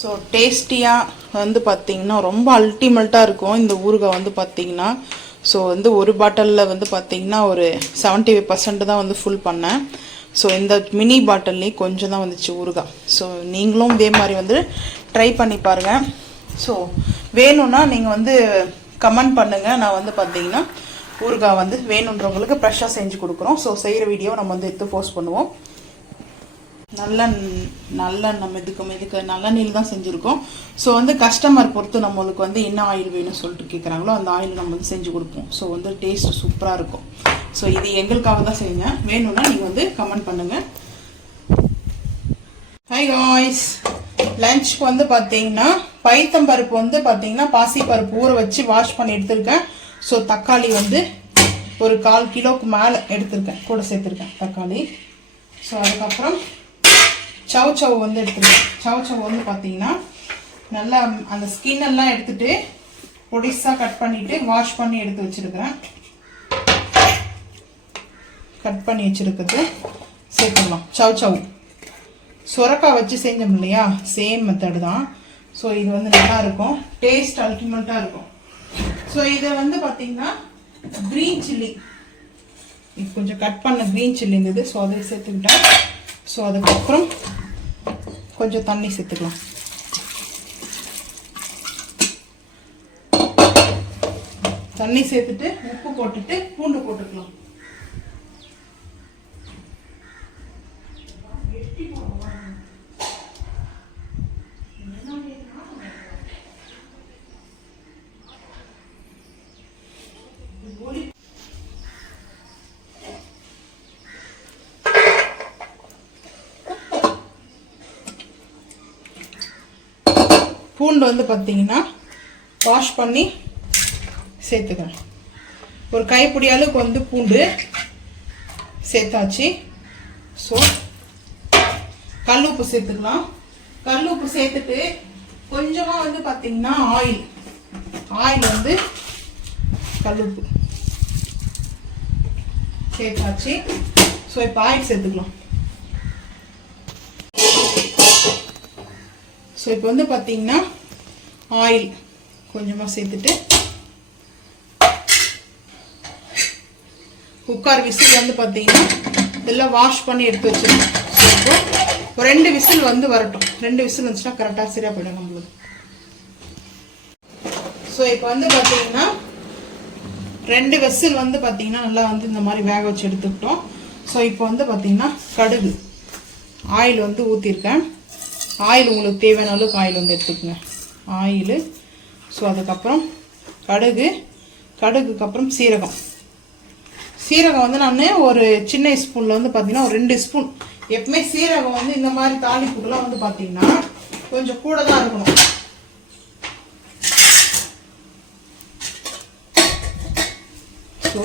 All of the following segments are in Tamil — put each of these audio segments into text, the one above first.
ஸோ டேஸ்டியாக வந்து பார்த்திங்கன்னா ரொம்ப அல்டிமேட்டாக இருக்கும் இந்த ஊறுகாய் வந்து பார்த்திங்கன்னா. ஸோ வந்து ஒரு பாட்டிலில் வந்து பார்த்திங்கன்னா ஒரு 75% தான் வந்து ஃபுல் பண்ணேன். ஸோ இந்த மினி பாட்டில்லேயே கொஞ்சம் தான் வந்துச்சு ஊறுகாய். ஸோ நீங்களும் இதே மாதிரி வந்து ட்ரை பண்ணி பாருங்கள். ஸோ வேணும்னா நீங்கள் வந்து கமெண்ட் பண்ணுங்கள். நான் வந்து பார்த்திங்கன்னா ஊறுகாய் வந்து வேணுன்றவங்களுக்கு ஃப்ரெஷ்ஷாக செஞ்சு கொடுக்குறோம். ஸோ செய்கிற வீடியோ நம்ம வந்து எடுத்து போஸ்ட் பண்ணுவோம். நல்ல நம்ம இதுக்கு நல்லெண்ணெயில் தான் செஞ்சுருக்கோம். ஸோ வந்து கஸ்டமர் பொறுத்து நம்மளுக்கு வந்து என்ன ஆயில் வேணும்னு சொல்லிட்டு கேட்குறாங்களோ அந்த ஆயில் நம்ம வந்து செஞ்சு கொடுப்போம். ஸோ வந்து டேஸ்ட் சூப்பராக இருக்கும். ஸோ இது எங்களுக்காக தான் செய்யுங்க. வேணும்னா நீங்கள் வந்து கமெண்ட் பண்ணுங்கள். ஹாய் காய்ஸ், லஞ்சுக்கு வந்து பார்த்தீங்கன்னா பைத்தம்பருப்பு வந்து பார்த்தீங்கன்னா பாசிப்பருப்பு ஊற வச்சு வாஷ் பண்ணி எடுத்திருக்கேன். ஸோ தக்காளி வந்து ஒரு 1/4 கிலோவுக்கு மேலே எடுத்திருக்கேன், கூட சேர்த்துருக்கேன் தக்காளி. ஸோ அதுக்கப்புறம் சவ் வந்து எடுத்துருக்கேன். சவ் வந்து பார்த்தீங்கன்னா நல்லா அந்த ஸ்கின் எல்லாம் எடுத்துட்டு பொடிசாக கட் பண்ணிட்டு வாஷ் பண்ணி எடுத்து வச்சிருக்கிறேன். கட் பண்ணி வச்சிருக்கிறது சேர்த்துக்கலாம். சவ் சுரக்காய் வச்சு செஞ்சோம் இல்லையா, சேம் மெத்தடு தான். ஸோ இது வந்து நல்லா இருக்கும், டேஸ்ட் அல்டிமேட்டாக இருக்கும். ஸோ இதை வந்து பார்த்தீங்கன்னா க்ரீன் சில்லி, இது கொஞ்சம் கட் பண்ண க்ரீன் சில்லி இருந்தது. ஸோ அதை சேர்த்துக்கிட்டேன். ஸோ அதுக்கப்புறம் கொஞ்சம் தண்ணி சேர்த்துக்கலாம். தண்ணி சேர்த்துட்டு உப்பு போட்டுட்டு பூண்டு போட்டுக்கலாம். பூண்டு வந்து பார்த்தீங்கன்னா வாஷ் பண்ணி சேர்த்துக்கிறேன். ஒரு கைப்பிடி அளவுக்கு வந்து பூண்டு சேர்த்தாச்சு. ஸோ கல் உப்பு சேர்த்துக்கலாம். கல் உப்பு சேர்த்துட்டு கொஞ்சமாக வந்து பார்த்தீங்கன்னா ஆயில் வந்து கல் உப்பு சேர்த்தாச்சு. ஸோ இப்போ ஆயில் சேர்த்துக்கலாம். ஸோ இப்போ வந்து பார்த்தீங்கன்னா ஆயில் கொஞ்சமாக சேர்த்துட்டு குக்கர் விசில் வந்து பார்த்தீங்கன்னா இதெல்லாம் வாஷ் பண்ணி எடுத்து வச்சுருக்கோம். ஸோ இப்போ ஒரு 2 விசில் வந்து வரட்டும். 2 விசில் வந்துச்சுன்னா கரெக்டாக சரியாக போயிடும் நம்மளுக்கு. ஸோ இப்போ வந்து பார்த்தீங்கன்னா 2 விசில் வந்து பார்த்தீங்கன்னா நல்லா வந்து இந்த மாதிரி வேக வச்சு எடுத்துக்கிட்டோம். ஸோ இப்போ வந்து பார்த்தீங்கன்னா கடுகு ஆயில் வந்து ஊற்றிருக்கேன். ஆயில் உங்களுக்கு தேவையான அளவுக்கு ஆயில் வந்து எடுத்துக்கோங்க, ஆயில். ஸோ அதுக்கப்புறம் கடுகுக்கு அப்புறம் சீரகம் வந்து நான் ஒரு சின்ன ஸ்பூனில் வந்து பார்த்தீங்கன்னா ஒரு 2 ஸ்பூன். எப்பவுமே சீரகம் வந்து இந்த மாதிரி தாளிப்புக்கெல்லாம் வந்து பார்த்தீங்கன்னா கொஞ்சம் கூட தான் இருக்கணும். ஸோ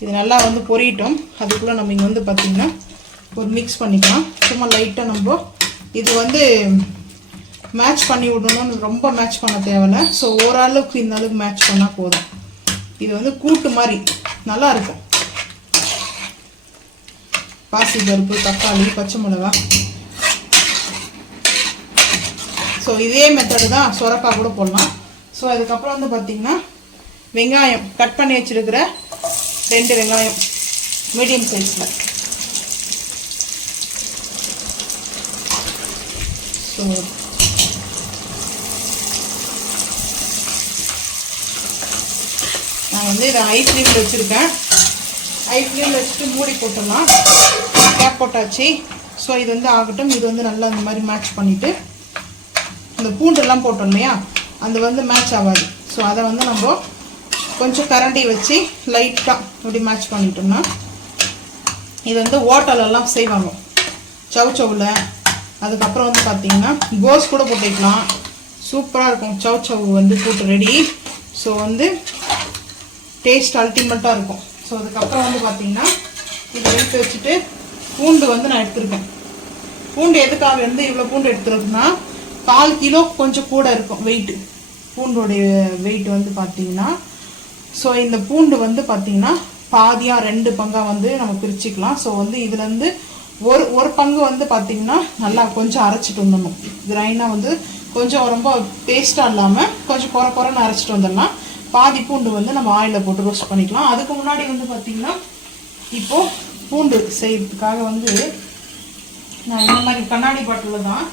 இது நல்லா வந்து பொரியட்டும். அதுக்குள்ளே நம்ம இங்கே வந்து பார்த்தீங்கன்னா ஒரு மிக்ஸ் பண்ணிக்கலாம். சும்மா லைட்டாக நம்ம இது வந்து மேட்ச் பண்ணி விடணும்னு ரொம்ப மேட்ச் பண்ண தேவையில்லை. ஸோ ஓரளவுக்கு இந்த அளவுக்கு மேட்ச் பண்ணால் போதும். இது வந்து கூட்டு மாதிரி நல்லா இருக்கும். பாசி பருப்பு, தக்காளி, பச்சை மிளகா. ஸோ இதே மெத்தடு தான் சுரக்காய் கூட போடலாம். ஸோ அதுக்கப்புறம் வந்து பார்த்தீங்கன்னா வெங்காயம் கட் பண்ணி வச்சிருக்கிற 2 வெங்காயம் மீடியம் சைஸில். ஸோ நான் வந்து இதை ஹை ஃப்ளேமில் வச்சுருக்கேன். ஹை ஃப்ளேமில் வச்சுட்டு மூடி போட்டுடலாம். கேப் போட்டாச்சு. ஸோ இது வந்து ஆகட்டும். இது வந்து நல்லா இந்த மாதிரி மேட்ச் பண்ணிவிட்டு இந்த பூண்டெல்லாம் போட்டோம் இல்லையா, அது வந்து மேட்ச் ஆகாது. ஸோ அதை வந்து நம்ம கொஞ்சம் கரண்டி வச்சு லைட்டாக இப்படி மேட்ச் பண்ணிட்டோம்னா இது வந்து ஹோட்டலெல்லாம் செய்வாங்க சவ்வில். அதுக்கப்புறம் வந்து பார்த்தீங்கன்னா கோஸ் கூட போட்டுக்கலாம், சூப்பராக இருக்கும். சவ் வந்து கூட்டு ரெடி. ஸோ வந்து டேஸ்ட் அல்டிமேட்டாக இருக்கும். ஸோ அதுக்கப்புறம் வந்து பார்த்தீங்கன்னா இதை எடுத்து வச்சுட்டு பூண்டு வந்து நான் எடுத்துருக்கேன். பூண்டு எதுக்காக வந்து இவ்வளோ பூண்டு எடுத்துருக்குன்னா 1/4 கிலோ கொஞ்சம் கூட இருக்கும் வெயிட்டு. பூண்டோடைய வெயிட் வந்து பார்த்தீங்கன்னா ஸோ இந்த பூண்டு வந்து பார்த்தீங்கன்னா பாதியாக 2 பங்காக வந்து நம்ம பிரிச்சுக்கலாம். ஸோ வந்து இதுலேருந்து ஒரு பங்கு வந்து பார்த்தீங்கன்னா நல்லா கொஞ்சம் அரைச்சிட்டு வந்துடணும். கிரைண்டாக வந்து கொஞ்சம் ரொம்ப பேஸ்ட்டாக இல்லாமல் கொஞ்சம் குறைன்னு அரைச்சிட்டு வந்துடலாம். பாதி பூண்டு வந்து நம்ம ஆயிலில் போட்டு ரோஸ்ட் பண்ணிக்கலாம். அதுக்கு முன்னாடி வந்து பார்த்திங்கன்னா இப்போது பூண்டு செய்கிறதுக்காக வந்து நான் இந்த மாதிரி கண்ணாடி பாட்டில் தான்.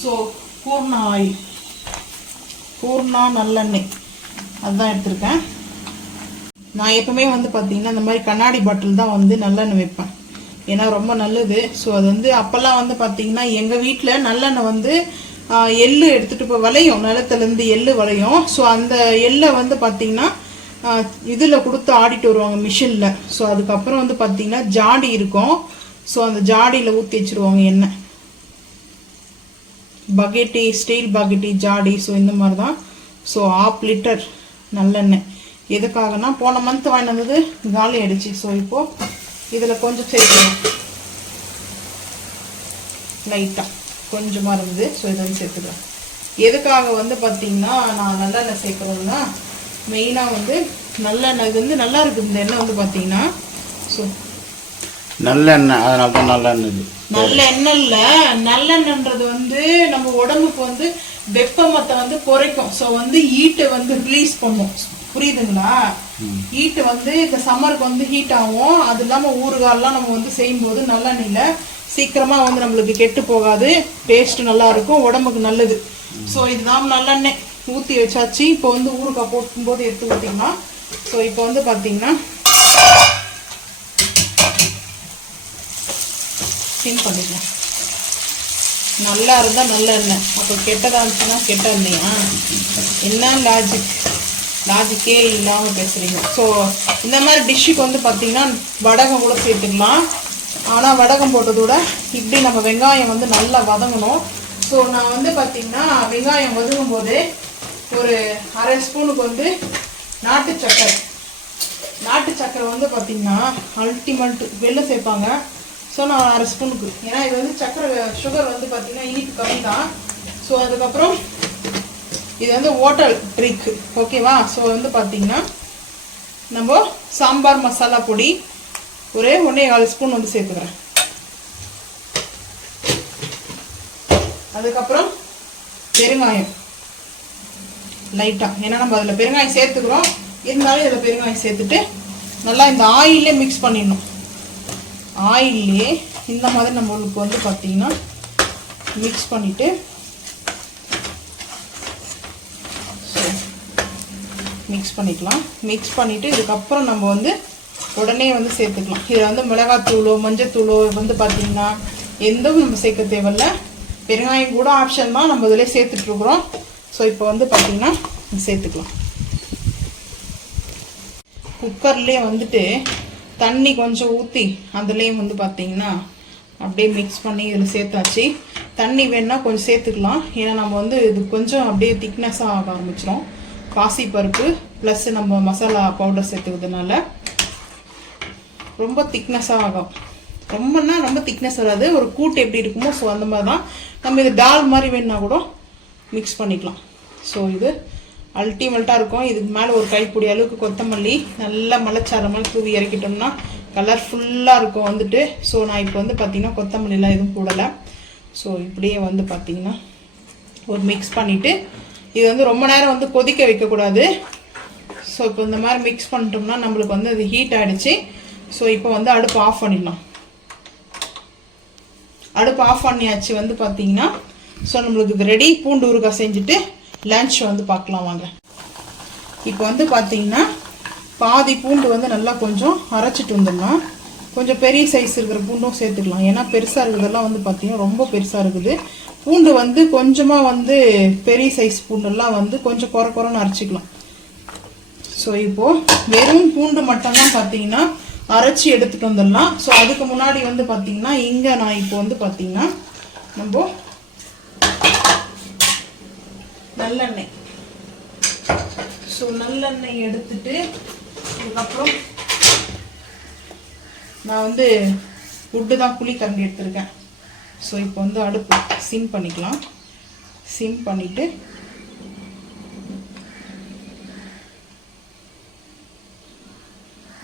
ஸோ பூர்ணா ஆயில், பூர்ணா நல்லெண்ணெய் அதுதான் எடுத்திருக்கேன். நான் எப்பவுமே வந்து பார்த்திங்கன்னா இந்த மாதிரி கண்ணாடி பாட்டில் தான் வந்து நல்லெண்ணெய் வைப்பேன். ஏன்னா ரொம்ப நல்லது. ஸோ அது வந்து அப்போல்லாம் வந்து பார்த்திங்கன்னா எங்கள் வீட்டில் நல்லெண்ணெய் வந்து எள்ளு எடுத்துகிட்டு இப்போ விளையும், நிலத்துலேருந்து எள்ளு விளையும். ஸோ அந்த எள்ளை வந்து பார்த்திங்கன்னா இதில் கொடுத்து ஆடிட்டு வருவாங்க மிஷினில். ஸோ அதுக்கப்புறம் வந்து பார்த்திங்கன்னா ஜாடி இருக்கும். ஸோ அந்த ஜாடியில் ஊற்றி வச்சுருவாங்க எண்ணெய், பக்கெட்டி, ஸ்டீல் பக்கெட்டி, ஜாடி. ஸோ இந்த மாதிரி தான். ஸோ 1/2 லிட்டர் நல்லெண்ணெய் எதுக்காகனா போன மந்த் வாங்கிட்டு வந்தது காலி ஆயிடுச்சு. ஸோ இப்போது இதில் கொஞ்சம் சேர்க்கணும், லைட்டாக கொஞ்சமாக இருந்தது. ஸோ இதை வந்து சேர்த்துக்கலாம். எதுக்காக வந்து பார்த்திங்கன்னா நான் நல்லெண்ணெய் சேர்க்குறோம்னா மெயினாக வந்து நல்லெண்ணெய் இது வந்து நல்லா இருக்குது. இந்த எண்ணெய் வந்து பார்த்திங்கன்னா ஸோ நல்லெண்ணெய், அதனால தான் நல்லெண்ணெய். நல்ல எண்ணெய் இல்லை, நல்லெண்ணெய்ன்றது வந்து நம்ம உடம்புக்கு வந்து வெப்பமத்தை வந்து குறைக்கும். ஸோ வந்து ஹீட்டை வந்து ரிலீஸ் பண்ணும். புரியுதுங்களா? ஹீட்டு வந்து இந்த சம்மருக்கு வந்து ஹீட் ஆகும். அது இல்லாமல் ஊறுகாயெல்லாம் நம்ம வந்து செய்யும்போது நல்லெண்ணெயில் சீக்கிரமாக வந்து நம்மளுக்கு கெட்டு போகாது, டேஸ்ட்டு நல்லா இருக்கும், உடம்புக்கு நல்லது. ஸோ இதுதான் நல்லெண்ணெய் ஊற்றி வச்சாச்சு. இப்போ வந்து ஊறுகாய் போடும்போது எடுத்து ஊற்றிக்கலாம். ஸோ இப்போ வந்து பார்த்தீங்கன்னா சிம் பண்ணிக்கலாம். நல்லா இருந்தால் நல்ல எண்ணெய், அப்போ கெட்டதாக இருந்துச்சுன்னா கெட்ட எண்ணெயா? என்ன லாஜிக்கே இல்லாமல் பேசுகிறீங்க. ஸோ இந்த மாதிரி டிஷ்ஷுக்கு வந்து பார்த்திங்கன்னா வடகம் கூட சேர்த்துக்கலாம். ஆனால் வடகம் போட்டதோட இப்படி நம்ம வெங்காயம் வந்து நல்லா வதங்கணும். ஸோ நான் வந்து பார்த்திங்கன்னா வெங்காயம் வதங்கும் போது ஒரு 1/2 ஸ்பூனுக்கு வந்து நாட்டு சக்கரை வந்து பார்த்திங்கன்னா அல்டிமேட் வெல்லம் சேர்ப்பாங்க. ஸோ நான் 1/2 ஸ்பூனுக்கு, ஏன்னா இது வந்து சுகர் வந்து பார்த்திங்கன்னா இனிப்பு கம்மி தான். ஸோ அதுக்கப்புறம் இது வந்து ஹோட்டல் ட்ரிக், ஓகேவா? ஸோ வந்து பார்த்திங்கன்னா நம்ம சாம்பார் மசாலா பொடி ஒரு 1.25 ஸ்பூன் வந்து சேர்த்துக்கிறேன். அதுக்கப்புறம் பெருங்காயம் லைட்டாக, ஏன்னா நம்ம அதில் பெருங்காயம் சேர்த்துக்கிறோம், இருந்தாலும் இதில் பெருங்காயம் சேர்த்துட்டு நல்லா இந்த ஆயிலே மிக்ஸ் பண்ணிடணும். ஆயிலே இந்த மாதிரி நம்மளுக்கு வந்து பார்த்திங்கன்னா மிக்ஸ் பண்ணிவிட்டு மிக்ஸ் பண்ணிக்கலாம். மிக்ஸ் பண்ணிவிட்டு இதுக்கப்புறம் நம்ம வந்து உடனே வந்து சேர்த்துக்கலாம். இதில் வந்து மிளகாத்தூளோ மஞ்சத்தூளோ வந்து பார்த்திங்கன்னா எதுவும் நம்ம சேர்க்க தேவையில்லை. பெருங்காயம் கூட ஆப்ஷன் தான், நம்ம இதில் சேர்த்துட்ருக்குறோம். ஸோ இப்போ வந்து பார்த்திங்கன்னா சேர்த்துக்கலாம். குக்கர்லேயே வந்துட்டு தண்ணி கொஞ்சம் ஊற்றி அதுலேயும் வந்து பார்த்திங்கன்னா அப்படியே மிக்ஸ் பண்ணி இதில் சேர்த்தாச்சு. தண்ணி வேணுன்னா கொஞ்சம் சேர்த்துக்கலாம், ஏன்னா நம்ம வந்து இது கொஞ்சம் அப்படியே திக்னஸாக ஆக ஆரம்பிச்சிடும். பாசிப்பருப்பு ப்ளஸ் நம்ம மசாலா பவுடர் சேர்த்துக்கிறதுனால ரொம்ப திக்னஸாக ஆகும். ரொம்ப திக்னஸ் வராது, ஒரு கூட்டு எப்படி இருக்குமோ ஸோ அந்த மாதிரி தான். நம்ம இது டால் மாதிரி வேணுன்னா கூட மிக்ஸ் பண்ணிக்கலாம். ஸோ இது அல்டிமேட்டாக இருக்கும். இதுக்கு மேலே ஒரு கைப்பிடி அளவுக்கு கொத்தமல்லி நல்லா மலைச்சார மாதிரி தூவி இறக்கிட்டோம்னா கலர்ஃபுல்லாக இருக்கும் வந்துட்டு. ஸோ நான் இப்போ வந்து பார்த்திங்கன்னா கொத்தமல்லிலாம் எதுவும் போடலை. ஸோ இப்படியே வந்து பார்த்திங்கன்னா ஒரு மிக்ஸ் பண்ணிவிட்டு இது வந்து ரொம்ப நேரம் வந்து கொதிக்க வைக்கக்கூடாது. ஸோ இப்போ இந்த மாதிரி மிக்ஸ் பண்ணிட்டோம்னா நம்மளுக்கு வந்து அது ஹீட் ஆகிடுச்சு. ஸோ இப்போ வந்து அடுப்பு ஆஃப் பண்ணிடலாம். அடுப்பு ஆஃப் பண்ணியாச்சு வந்து பார்த்திங்கன்னா. ஸோ நம்மளுக்கு இது ரெடி. பூண்டு ஊறுகாய் செஞ்சுட்டு லன்ச் வந்து பார்க்கலாம் வாங்க. இப்போ வந்து பார்த்திங்கன்னா பாதி பூண்டு வந்து நல்லா கொஞ்சம் அரைச்சிட்டு வந்துடலாம். கொஞ்சம் பெரிய சைஸ் இருக்கிற பூண்டும் சேர்த்துக்கலாம், ஏன்னா பெருசாக இருக்கிறதெல்லாம் வந்து பார்த்திங்கன்னா ரொம்ப பெருசாக இருக்குது. பூண்டு வந்து கொஞ்சமாக வந்து பெரிய சைஸ் பூண்டெல்லாம் வந்து கொஞ்சம் குறைன்னு அரைச்சிக்கலாம். ஸோ இப்போது வெறும் பூண்டு மட்டும்தான் பார்த்திங்கன்னா அரைச்சி எடுத்துகிட்டு வந்துடலாம். ஸோ அதுக்கு முன்னாடி வந்து பார்த்திங்கன்னா இங்கே நான் இப்போ வந்து பார்த்திங்கன்னா நம்ம நல்லெண்ணெய், ஸோ நல்லெண்ணெய் எடுத்துட்டு அதுக்கப்புறம் நான் வந்து உட்டு தான் புளிக்கரண்டி எடுத்துருக்கேன். ஸோ இப்போ வந்து அடுப்பு சிம் பண்ணிக்கலாம். சிம் பண்ணிவிட்டு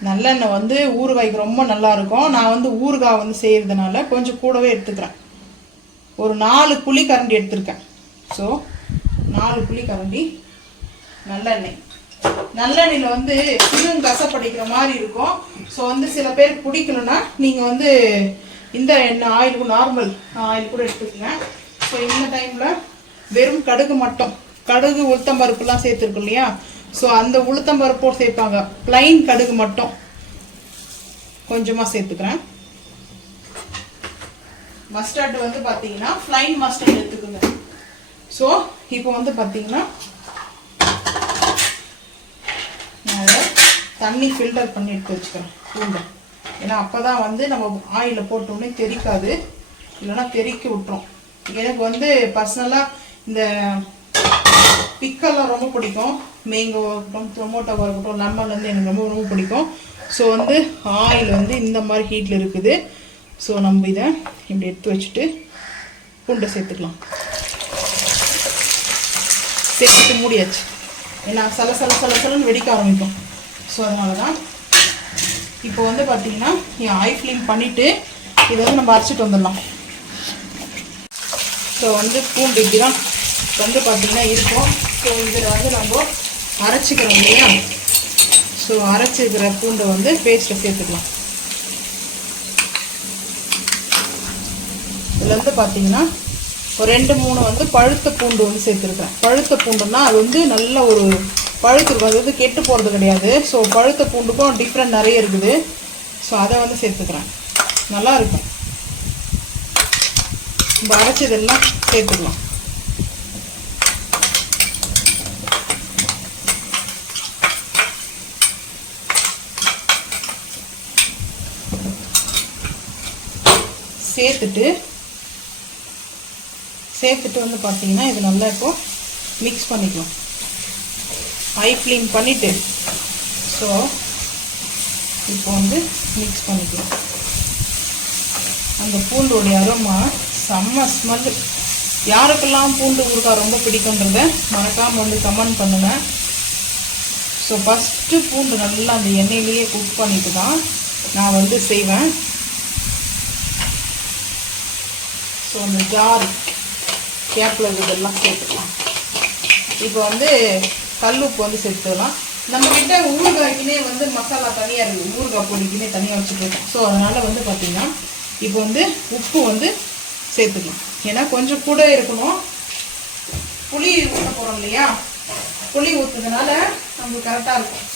நல்லெண்ணெய் வந்து ஊறுகாய்க்கு ரொம்ப நல்லாயிருக்கும். நான் வந்து ஊறுகாய் வந்து செய்கிறதுனால கொஞ்சம் கூடவே எடுத்துக்கிறேன். ஒரு 4 புளிக்கரண்டி எடுத்துருக்கேன். ஸோ 4 புளி கரண்டி நல்லெண்ணெய். நல்லெண்ணெயில் வந்து இன்னும் கசப்படிக்கிற மாதிரி இருக்கும். ஸோ வந்து சில பேருக்கு பிடிக்கலன்னா நீங்கள் வந்து இந்த எண்ணெய் ஆயில் நார்மல் ஆயில் கூட எடுத்துக்கோங்க. ஸோ இந்த டைமில் வெறும் கடுகு மட்டும், கடுகு உளுத்தம்பருப்புலாம் சேர்த்துருக்கு இல்லையா, ஸோ அந்த உளுத்தம்பருப்போடு சேர்ப்பாங்க. பிளைன் கடுகு மட்டும் கொஞ்சமாக சேர்த்துக்கிறேன். மஸ்டர்டு வந்து பார்த்தீங்கன்னா ஃப்ளைன் மஸ்டர்ட் எடுத்துக்கோங்க. ஸோ இப்போ வந்து பார்த்தீங்கன்னா நான் தண்ணி ஃபில்டர் பண்ணி எடுத்து வச்சுக்கிறேன் பூண்டை. ஏன்னா அப்போ தான் வந்து நம்ம ஆயிலில் போட்டோன்னே தெறிக்காது, இல்லைன்னா தெறிக்கி விட்டுரும். எனக்கு வந்து பர்சனலாக இந்த பிக்கெல்லாம் ரொம்ப பிடிக்கும். மேங்கோவாக இருக்கட்டும், டொமோட்டோவாக இருக்கட்டும், லெமன் வந்து எனக்கு ரொம்ப ரொம்ப பிடிக்கும். ஸோ வந்து ஆயில் வந்து இந்த மாதிரி ஹீட்டில் இருக்குது. ஸோ நம்ம இதை இப்படி எடுத்து வச்சுட்டு பூண்டை சேர்த்துக்கலாம். சேர்த்துட்டு மூடியாச்சு. ஏன்னா சலன்னு வெடிக்க ஆரம்பிக்கும். ஸோ அதனால தான் இப்போ வந்து பார்த்தீங்கன்னா ஆயில் ஃப்ளேம் பண்ணிவிட்டு இதை வந்து நம்ம அரைச்சிட்டு வந்துடலாம். ஸோ வந்து பூண்டு இப்படி தான் வந்து பார்த்தீங்கன்னா இருக்கும். ஸோ இதில் வந்து நம்ம அரைச்சிக்கிறோம் இல்லையா, ஸோ அரைச்சிக்கிற பூண்டை வந்து பேஸ்ட்டை சேர்த்துக்கலாம். இதில் வந்து பார்த்தீங்கன்னா ஒரு 2-3 வந்து பழுத்த பூண்டு வந்து சேர்த்துருக்கேன். பழுத்த பூண்டுன்னா அது வந்து நல்ல ஒரு பழுத்துருக்கும், அது வந்து கெட்டு போகிறது கிடையாது. ஸோ பழுத்த பூண்டுக்கும் டிஃப்ரெண்ட் நிறைய இருக்குது. ஸோ அதை வந்து சேர்த்துக்கிறேன், நல்லா இருக்கும். இப்போ அரைச்சதெல்லாம் சேர்த்துக்கலாம். சேர்த்துட்டு வந்து பார்த்தீங்கன்னா இது நல்லா இப்போ மிக்ஸ் பண்ணிக்கலாம். ஹை ஃப்ளேம் பண்ணிவிட்டு ஸோ இப்போ வந்து மிக்ஸ் பண்ணிக்கலாம். அந்த பூண்டோடைய அரோமா செம்ம ஸ்மெல்லு. யாருக்கெல்லாம் பூண்டு ஊறுகாய் ரொம்ப பிடிக்குன்றத மறக்காமல் வந்து கமெண்ட் பண்ணுங்கள். ஸோ ஃபஸ்ட்டு பூண்டு நல்லா அந்த எண்ணெயிலேயே குக் பண்ணிட்டு தான் நான் வந்து செய்வேன். ஸோ அந்த ஜார் கேப்பில் இதெல்லாம் சேர்த்துக்கலாம். இப்போ வந்து கல்லுப்பு வந்து சேர்த்துக்கலாம். நம்மக்கிட்ட ஊறுகாய்க்குனே வந்து மசாலா தனியாக இருக்குது, ஊறுகாய் பொடிக்குனே தனியாக வச்சுருக்கோம். ஸோ அதனால் வந்து பார்த்திங்கன்னா இப்போ வந்து உப்பு வந்து சேர்த்துக்கலாம். ஏன்னா கொஞ்சம் கூட இருக்கணும். புளி ஊற்ற போகிறோம் இல்லையா, புளி ஊற்றுறதுனால நமக்கு கரெக்டாக இருக்கும்.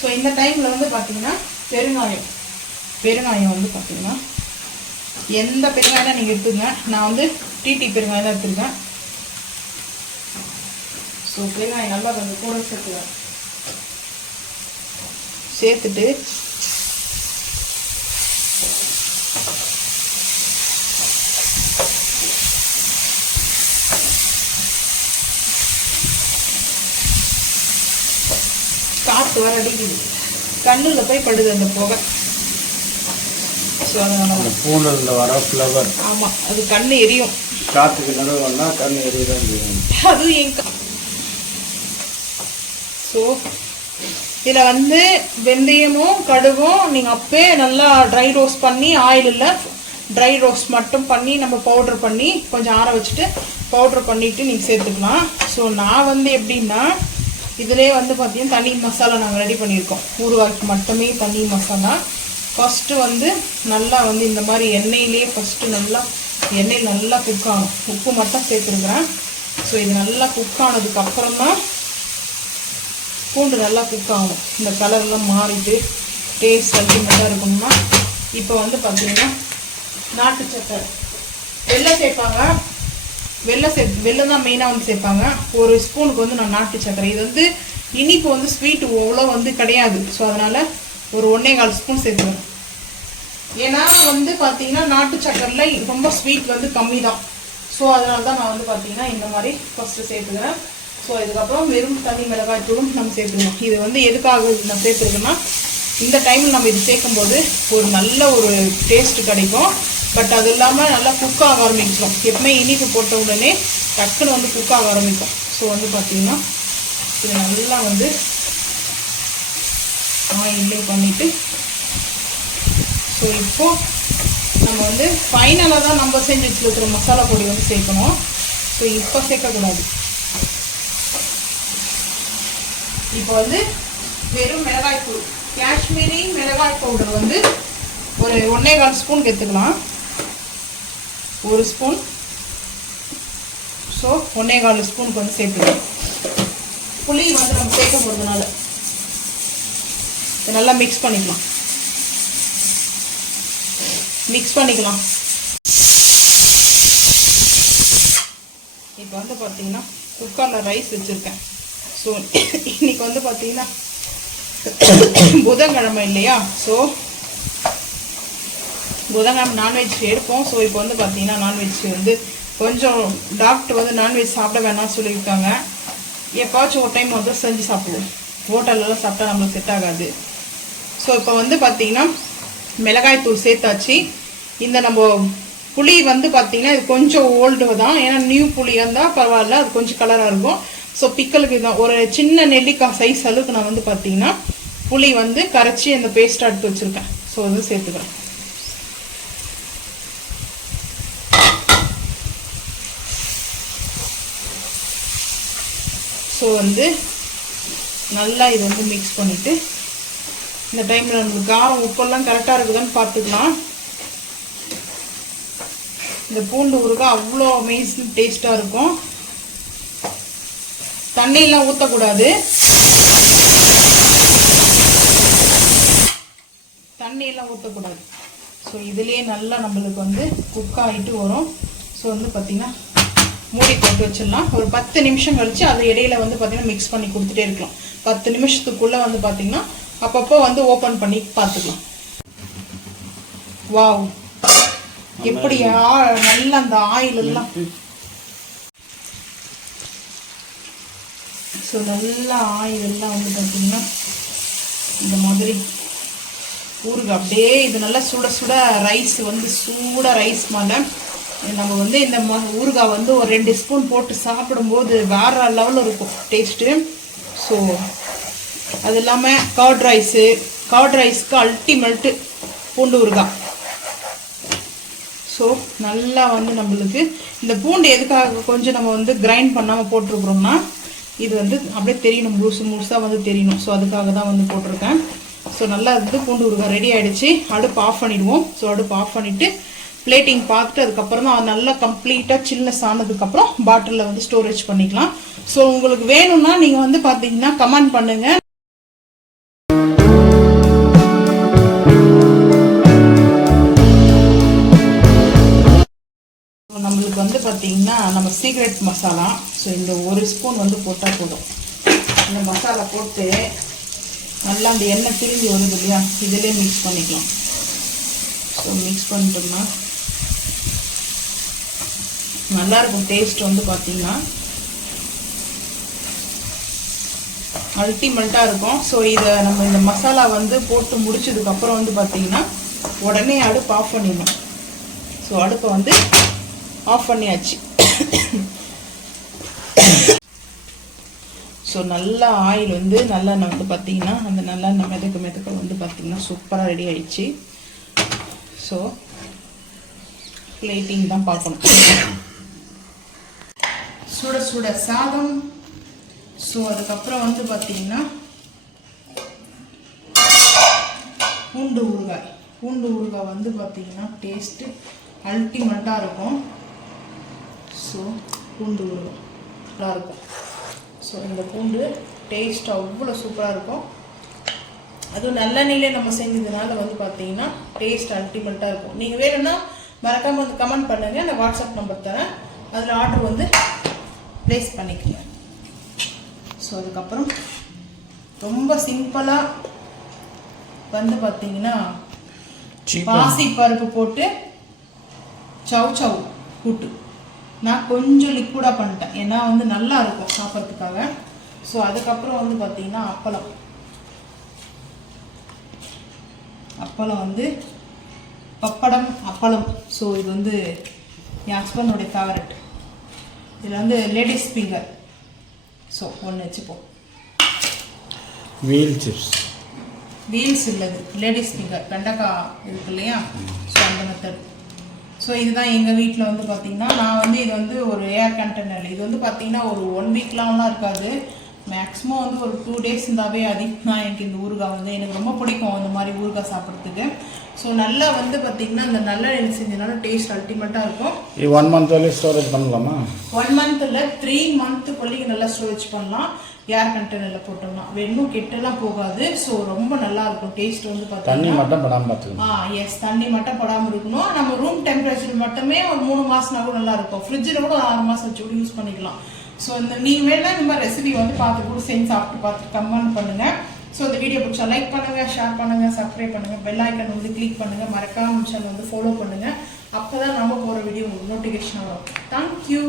ஸோ இந்த டைமில் வந்து பார்த்திங்கன்னா பெருங்காயம் வந்து பார்த்திங்கன்னா எந்த பெருங்காயம் நீங்கள் எடுத்துங்க. நான் வந்து டிடி பெருங்காயம் தான் எடுத்துருக்கேன். ஸோ பெருங்காயம் நல்லா கொஞ்சம் கூட சேர்த்துக்கிறேன். சேர்த்துட்டு காற்று வர அடிக்குது, கண்ணில் போய் படுது அந்த புகை. ஸோ அதனால பூண்டில் வர ஃப்ளவர், ஆமாம், அது கண்ணு எரியும். காற்றுக்கு நடுவுன்னா கண்ணு எரியதான் அது எங்க. ஸோ இதில் வந்து வெந்தயமும் கடுகும் நீங்கள் அப்பே நல்லா ட்ரை ரோஸ்ட் பண்ணி, ஆயிலில் ட்ரை ரோஸ்ட் மட்டும் பண்ணி நம்ம பவுட்ரு பண்ணி கொஞ்சம் ஆற வச்சுட்டு பவுட்ரு பண்ணிவிட்டு நீங்கள் சேர்த்துக்கலாம். ஸோ நான் வந்து எப்படின்னா இதிலே வந்து பார்த்தீங்கன்னா தனி மசாலா நாங்கள் ரெடி பண்ணியிருக்கோம். ஊறுகாய்க்கு மட்டுமே தனி மசாலா. ஃபஸ்ட்டு வந்து நல்லா வந்து இந்த மாதிரி எண்ணெயிலே ஃபஸ்ட்டு நல்லா எண்ணெயில் நல்லா குக் ஆகும். உப்பு மட்டும் சேர்த்துருக்குறேன். ஸோ இது நல்லா குக் ஆனதுக்கப்புறம் தான் பூண்டு நல்லா குக் ஆகும். இந்த கலர்லாம் மாறிட்டு டேஸ்ட் அல்டிமேட்டாக இருக்கணும்னா இப்போ வந்து பார்த்தீங்கன்னா நாட்டு சக்கரை வெள்ளை சேர்ப்பாங்க. வெள்ளம் தான் மெயினாக வந்து சேர்ப்பாங்க. ஒரு ஸ்பூனுக்கு வந்து நான் நாட்டு சக்கரை, இது வந்து இனிப்பு வந்து ஸ்வீட்டு அவ்வளோ வந்து கிடையாது. ஸோ அதனால் ஒரு 1.25 ஸ்பூன் சேர்த்துக்கணும். ஏன்னா வந்து பார்த்தீங்கன்னா நாட்டு சக்கரையில் ரொம்ப ஸ்வீட் வந்து கம்மி தான். ஸோ அதனால தான் நான் வந்து பார்த்தீங்கன்னா இந்த மாதிரி ஃபஸ்ட்டு சேர்த்துக்கிறேன். ஸோ இதுக்கப்புறம் வெறும் தனி மிளகாய் தூளும் நம்ம சேர்த்துக்கணும். இது வந்து எதுக்காக நான் சேர்த்துருக்கேன்னா இந்த டைமில் நம்ம இது சேர்க்கும்போது ஒரு நல்ல ஒரு டேஸ்ட்டு கிடைக்கும். பட் அது இல்லாமல் நல்லா குக் ஆக ஆரம்பிச்சிடும். எப்பவுமே இனிப்பு போட்ட உடனே டக்குன்னு வந்து குக் ஆக ஆரம்பிக்கும். ஸோ வந்து பார்த்தீங்கன்னா இது நல்லா வந்து ஆயிலே பண்ணிவிட்டு ஸோ இப்போது நம்ம வந்து ஃபைனலாக தான் நம்ம செஞ்சு வச்சுருக்கிற மசாலா பொடி வந்து சேர்க்கணும். ஸோ இப்போ சேர்க்கக்கூடாது. இப்போ வந்து வெறும் மிளகாய் தூள், காஷ்மீரி மிளகாய் பவுடர் வந்து ஒரு 1.25 ஸ்பூன் எடுத்துக்கலாம். 1 ஸ்பூன். ஸோ 1.25 ஸ்பூனுக்கு வந்து சேர்த்துக்கலாம். புளி வந்து நம்ம சேர்க்க போகிறதுனால நல்லா மிக்ஸ் பண்ணிக்கலாம். இப்போ வந்து பார்த்தீங்கன்னா குக்கரில் ரைஸ் வச்சுருக்கேன். ஸோ இன்னைக்கு வந்து பார்த்தீங்கன்னா புதன்கிழமை இல்லையா? ஸோ புதன்கிழமை நான்வெஜ் எடுப்போம். ஸோ இப்போ வந்து பார்த்தீங்கன்னா நான்வெஜ் வந்து கொஞ்சம் டாக்டர் வந்து நான்வெஜ் சாப்பிட வேணாம்னு சொல்லியிருக்காங்க. எப்பாச்சும் ஒரு டைம் வந்து செஞ்சு சாப்பிடுவோம். ஹோட்டல்லலாம் சாப்பிட்டா நம்மளுக்கு செட் ஆகாது. ஸோ இப்போ வந்து பார்த்தீங்கன்னா மிளகாய் தூள் சேர்த்தாச்சு. இந்த நம்ம புளி வந்து பார்த்தீங்கன்னா இது கொஞ்சம் ஓல்டு தான், ஏன்னா நியூ புளியாக இருந்தால் பரவாயில்ல, அது கொஞ்சம் கலராக இருக்கும். ஸோ பிக்கலுக்கு தான் ஒரு சின்ன நெல்லிக்காய் சைஸ் அளவுக்கு நான் வந்து பார்த்தீங்கன்னா புளி வந்து கரைச்சி அந்த பேஸ்ட் எடுத்து வச்சுருக்கேன். ஸோ வந்து சேர்த்துக்கிறேன். ஸோ வந்து நல்லா இது வந்து மிக்ஸ் பண்ணிவிட்டு இந்த டைமில் நமக்கு காரம் உப்பெல்லாம் கரெக்டாக இருக்குதுன்னு பார்த்துக்கலாம். இந்த பூண்டு ஊறுகாய் அவ்வளோ அமேசிங் டேஸ்ட்டாக இருக்கும். தண்ணியெல்லாம் ஊற்றக்கூடாது. ஸோ இதுலேயே நல்லா நம்மளுக்கு வந்து குக் ஆகிட்டு வரும். ஸோ வந்து பார்த்திங்கன்னா மூடி போட்டு வச்சிடலாம். ஒரு 10 நிமிஷம் கழித்து அதை இடையில வந்து பார்த்திங்கன்னா மிக்ஸ் பண்ணி கொடுத்துட்டே இருக்கலாம். 10 நிமிஷத்துக்குள்ளே வந்து பார்த்திங்கன்னா அப்பப்போ வந்து ஓப்பன் பண்ணி பார்த்துக்கலாம். வாவ், எப்படி நல்லா அந்த ஆயில் எல்லாம் ஸோ நல்லா ஆயில் எல்லாம் வந்து பார்த்தீங்கன்னா இந்த மாதிரி ஊறுகாய் அப்படியே இது நல்லா சுட சுட ரைஸ் வந்து சூட ரைஸ் மேலே நம்ம வந்து இந்த ஊறுகாய் வந்து ஒரு 2 ஸ்பூன் போட்டு சாப்பிடும்போது வேற லெவலில் இருக்கும் டேஸ்ட்டு. ஸோ அது இல்லாமல் கர்ட் ரைஸ்க்கு அல்டிமேட்டு பூண்டு ஊறுகாய். ஸோ நல்லா வந்து நம்மளுக்கு இந்த பூண்டு எதுக்காக கொஞ்சம் நம்ம வந்து கிரைண்ட் பண்ணாமல் போட்டிருக்கிறோம்னா இது வந்து அப்படியே தெரியணும், முழுசாக வந்து தெரியணும். ஸோ அதுக்காக தான் வந்து போட்டிருக்கேன். ஸோ நல்லா வந்து பூண்டு ஊறுகாய் ரெடி ஆகிடுச்சு. அடுப்பு ஆஃப் பண்ணிவிடுவோம். ஸோ அடுப்பு ஆஃப் பண்ணிவிட்டு பிளேட்டிங் பார்த்துட்டு அதுக்கப்புறம் தான் நல்லா கம்ப்ளீட்டாக சில்னஸ் ஆனதுக்கப்புறம் பாட்டிலில் வந்து ஸ்டோரேஜ் பண்ணிக்கலாம். ஸோ உங்களுக்கு வேணும்னா நீங்கள் வந்து பார்த்தீங்கன்னா கமெண்ட் பண்ணுங்கள். நம்மளுக்கு வந்து பார்த்தீங்கன்னா நம்ம சீக்ரெட் மசாலா. ஸோ இந்த 1 ஸ்பூன் வந்து போட்டால் போதும். இந்த மசாலா போட்டு நல்லா அந்த எண்ணெய் பிரிஞ்சு வருது இல்லையா, இதிலே மிக்ஸ் பண்ணிக்கலாம். ஸோ மிக்ஸ் பண்ணிட்டோம்னா நல்லாயிருக்கும். டேஸ்ட் வந்து பார்த்தீங்கன்னா அல்டிமேட்டாக இருக்கும். ஸோ இதை நம்ம இந்த மசாலா வந்து போட்டு முடிச்சதுக்கப்புறம் வந்து பார்த்தீங்கன்னா உடனே அடுப்பு ஆஃப் பண்ணிடணும். ஸோ அடுப்பை வந்து ஆஃப் பண்ணியாச்சு. ஸோ நல்லா ஆயில் வந்து நல்லெண்ணெய் வந்து பார்த்தீங்கன்னா அந்த நல்லெண்ணெய் மெதுக்க வந்து பார்த்தீங்கன்னா சூப்பராக ரெடி ஆயிடுச்சு. ஸோ பிளேட்டிங் தான் பார்க்கணும். சுட சுட சாதம். ஸோ அதுக்கப்புறம் வந்து பார்த்தீங்கன்னா பூண்டு ஊறுகாய் வந்து பார்த்தீங்கன்னா டேஸ்ட்டு அல்டிமேட்டாக இருக்கும். ஸோ பூண்டு ஊறுகாய் நல்லா இருக்கும். ஸோ இந்த பூண்டு டேஸ்ட் அவ்வளோ சூப்பராக இருக்கும். அதுவும் நல்லெண்ணெயிலே நம்ம செஞ்சதுனால வந்து பார்த்தீங்கன்னா டேஸ்ட் அல்டிமேட்டாக இருக்கும். நீங்கள் வேணும்னா மறக்காமல் வந்து கமெண்ட் பண்ணுங்கள். நான் வாட்ஸ்அப் நம்பர் தரேன், அதில் ஆர்டர் வந்து ப்ளேஸ் பண்ணிக்கோங்க. ஸோ அதுக்கப்புறம் ரொம்ப சிம்பிளாக வந்து பார்த்தீங்கன்னா பாசி பருப்பு போட்டு சவ் கூட்டு நான் கொஞ்சம் லிக்விடாக பண்ணிட்டேன், ஏன்னா வந்து நல்லா இருக்கும் சாப்பிட்றதுக்காக. ஸோ அதுக்கப்புறம் வந்து பார்த்தீங்கன்னா அப்பளம் வந்து அப்பளம். ஸோ இது வந்து என் ஹஸ்பண்டோடைய ஃபேவரட். இதில் வந்து லேடிஸ் ஃபிங்கர். ஸோ ஒன்று வச்சுப்போம். வீல்ஸ் இல்லது லேடிஸ் ஃபிங்கர் வெண்டைக்காய் இருக்கு இல்லையா, ஸோ அந்த மெத்தட். ஸோ இதுதான் எங்கள் வீட்டில் வந்து பார்த்திங்கன்னா நான் வந்து இது வந்து ஒரு ஏர் கண்டெய்னர், இது வந்து பார்த்திங்கன்னா ஒரு 1 வீக்லாம்லாம் இருக்காது, மேக்ஸிமம் வந்து ஒரு 2 டேஸ் இருந்தாவே அதிகம் தான். எனக்கு இந்த ஊறுகாய் வந்து எனக்கு ரொம்ப பிடிக்கும் அந்த மாதிரி ஊறுகாய் சாப்பிட்றதுக்கு. ஸோ நல்லா வந்து பார்த்திங்கன்னா இந்த நல்லெண்ணெய் செஞ்சதுனால டேஸ்ட் அல்டிமேட்டாக இருக்கும். 1 month வரையும் ஸ்டோரேஜ் பண்ணலாமா? 1 month இல்லை 3 monthக்குள்ளே நல்லா ஸ்டோரேஜ் பண்ணலாம். ஏர் கண்டெய்னரில் போட்டோம்னா வெறும் கெட்டெல்லாம் போகாது. ஸோ ரொம்ப நல்லா இருக்கும் டேஸ்ட் வந்து தண்ணி பார்த்தீங்கன்னா. மட்டும் படாமல் பார்த்துக்கணும். எஸ், தண்ணி மட்டும் படாமல் இருக்கணும். நம்ம ரூம் டெம்பரேச்சர் மட்டுமே ஒரு 3 மாதம்னா கூட நல்லா இருக்கும். ஃப்ரிட்ஜில் கூட 6 மாதம் வச்சு கூட யூஸ் பண்ணிக்கலாம். ஸோ இந்த நீங்கள் வேணால் இந்த மாதிரி ரெசிபி வந்து பார்த்து கூட செஞ்சு சாப்பிட்டு பார்த்துட்டு கமெண்ட் பண்ணுங்கள். ஸோ இந்த வீடியோ பிடிச்சா லைக் பண்ணுங்கள், ஷேர் பண்ணுங்கள், சப்ஸ்கிரைப் பண்ணுங்கள், பெல் ஐக்கன் வந்து கிளிக் பண்ணுங்கள், மறக்காம சேனல் வந்து ஃபாலோ பண்ணுங்கள். அப்போ தான் நம்ம போகிற வீடியோ உங்களுக்கு நோட்டிஃபிகேஷன் வரும். தேங்க்யூ.